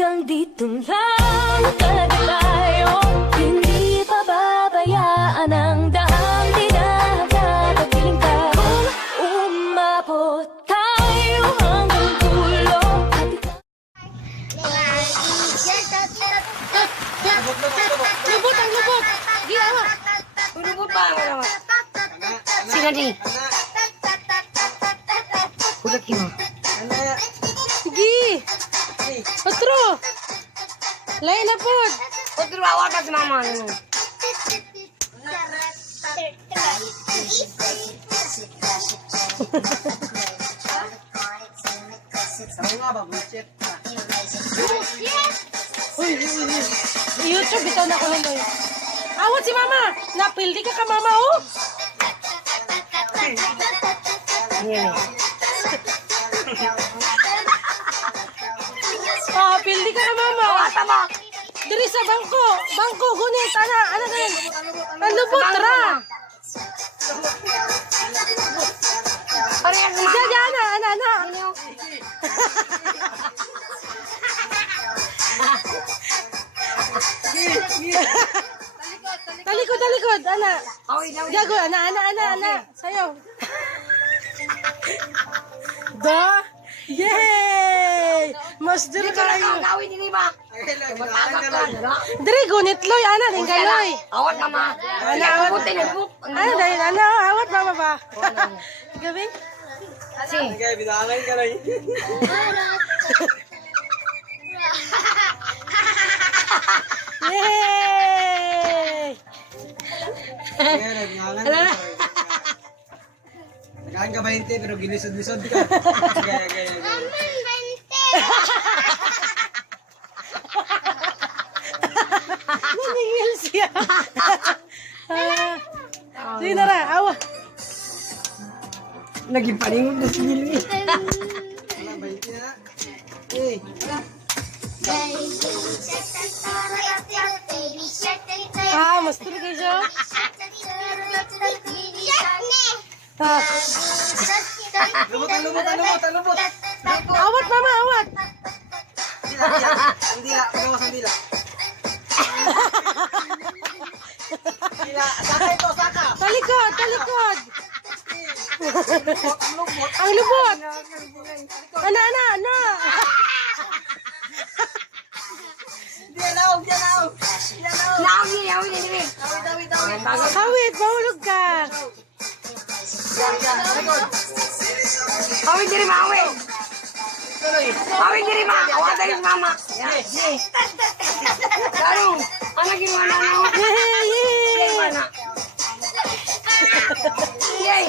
hanggang dito lang tayo. Hindi pababayaan ang daang dinagagapiling ka. Kung umabot tayo hanggang dulo. Lubot ang lubot. Di awa. Lubot pa ang awa. Sino di? Kulat yun. Sige. Otro. Lain na po. Otro awa ka si mama. YouTube ito na ko lang doon. Awat si mama. Napildi ka mama oh. Oh, pildi ka mama. Tama. Diri sa bangko. Bangko gunit ana din. Ang lubot ra. Jadi ana. Talikod, ana. Jago, ana. Sayo. Da. Yay! Mas diri kayo. Diri gunit loy, ana ning kaloy. Awat mama. Ana dahil awat mama ba? Gabi? Si. Okay, bidangan ka rin. Yay! Nagkaan ka 20 pero ginisod-lisod ka. Gaya. Naningil siya. Sige na ra, awa. Naging paningon na si Gilly. Wala, 20 na. Eh. Mas tuloy siya. Lubot. Awat mama, awat. Dila. Pagawas ang dila. Saka. Talikod. Ang lubot. Ana. Hawid, mahulog ka. Hawid diri mawid. Hawid diri ma, awat dari mama. Darung, ana gimana na? Yay. Mana? Yay.